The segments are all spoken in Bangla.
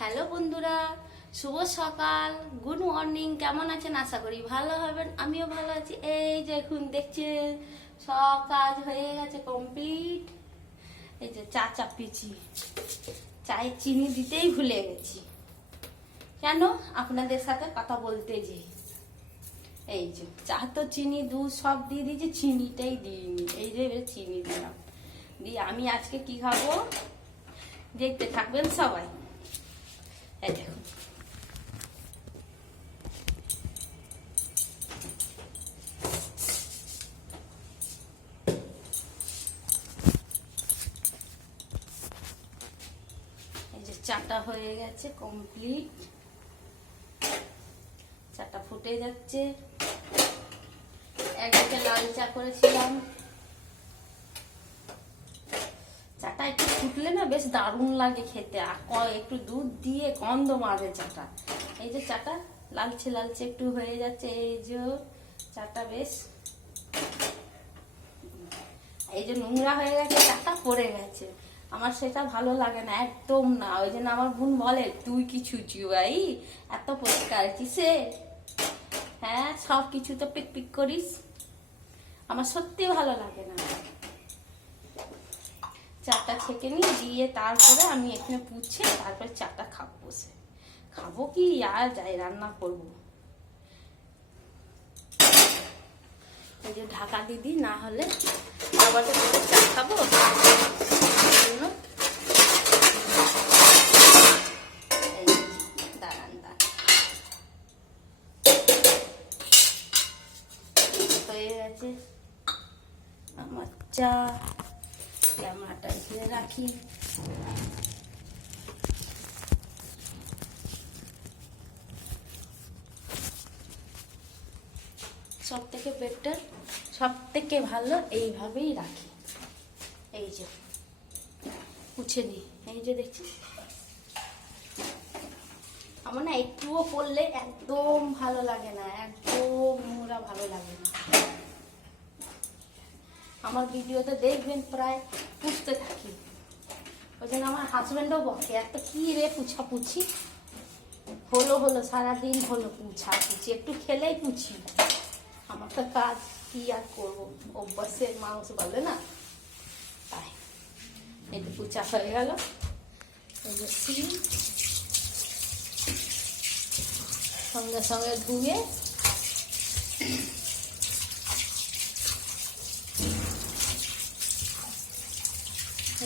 হ্যালো বন্ধুরা, শুভ সকাল, গুড মর্নিং। কেমন আছেন? আশা করি ভালো হবেন। আমিও ভালো আছি। এই যে এখন দেখছেন সব কাজ হয়ে গেছে কমপ্লিট। এই যে চা চাপিয়েছি, চায়ে চিনি দিতেই ভুলে গেছি। কেন? আপনাদের সাথে কথা বলতে যে এই যে চা তো চিনি দুধ সব দিয়ে দিয়েছি, চিনিটাই দিইনি। এই যে চিনি দিলাম, দিয়ে আমি আজকে কি খাবো দেখতে থাকবেন সবাই। এই দেখুন, এই যে চাটা হয়ে গেছে কমপ্লিট। চাটা ফুটে যাচ্ছে। একদিকে লাল চা করেছিলাম। চাটা একটু ফুটলে না বেশ দারুণ লাগে খেতে, আর একটু দুধ দিয়ে গন্ধ মারে চাটা। এই যে চাটা লালচে লালচে একটু হয়ে যাচ্ছে। এই যে চাটা বেশ, এই যে নোংরা হয়ে গেছে, চাটা পড়ে গেছে। আমার সেটা ভালো লাগে না, একদম না। ওই জন্য আমার বোন বলে, তুই কি ছুচি ভাই, এত পরিষ্কার কিসে? হ্যাঁ, সব কিছু তো পিক পিক করিস। আমার সত্যি ভালো লাগে না। চাটা ছেঁকে নিয়ে দিয়ে তারপরে আমি এখানে পুছে তারপরে চাটা খাবো। বসে খাবো কি আর যাই রান্না করব। এই যে ঢাকা দিদি, না হলে আবার চা খাবো। দাঁড়ান হয়ে গেছে আমার চা। ক্যামেরাটা ঘিরে রাখি। সব থেকে বেটার, সব থেকে ভালো এইভাবেই রাখি। এই যে পুছে নি, এই যে দেখছি আমার না একটুও পড়লে একদম ভালো লাগে না, একদম নোংরা ভালো লাগে না। আমার ভিডিওতে দেখবেন প্রায় পুছতে থাকি। ওই জন্য আমার হাজব্যান্ডও বকে, এত কি রে পুছি। হলো সারাদিন হলো পুছি, একটু খেলেই পুছি। আমার তো কাজ কি আর করবো, অভ্যাসের মানুষ বলে না, তাই। একটু পুছা হয়ে গেল। এই যে সঙ্গে সঙ্গে ধুয়ে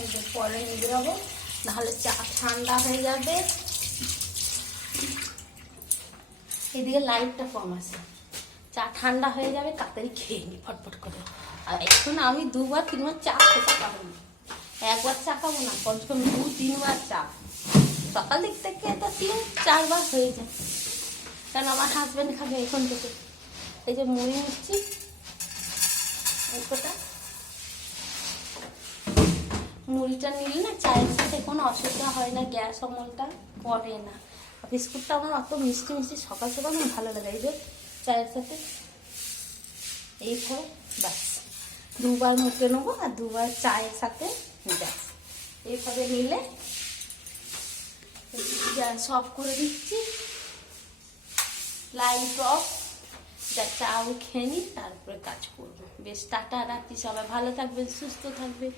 এই যে পরে নিয়ে যাবো, নাহলে চা ঠান্ডা হয়ে যাবে। এদিকে লাইটটা কম আছে, চা ঠান্ডা হয়ে যাবে, তাড়াতাড়ি খেয়ে নি ফটফট করে। আর এখন আমি 2-3বার চা খেতে পারবো না, একবার চা খাবো না, কমসে কম 2-3বার চা। সকাল দিক থেকে তো 3-4 বার হয়ে যায়, কারণ আমার হাজব্যান্ড খাবে এখন থেকে। এই যে মুড়ি নিচ্ছি, এই কটা মুড়িটা নিলে না চায়ের সাথে কোনো অসুবিধা হয় না, গ্যাস অমলটা করে না। বিস্কুটটা আমার অত মিষ্টি মিষ্টি সকাল সকাল আমার ভালো লাগে। এই যে চায়ের সাথে এইভাবে ব্যাস 2বার মুখে নেবো আর 2বার চায়ের সাথে ব্যাস। এইভাবে নিলে গ্যাস অফ করে দিচ্ছি, লাইট অফ, যা চাও খেয়ে নিই, তারপরে কাজ করবো। বেশ, টাটা, রাখছি। সবাই ভালো থাকবেন, সুস্থ থাকবে।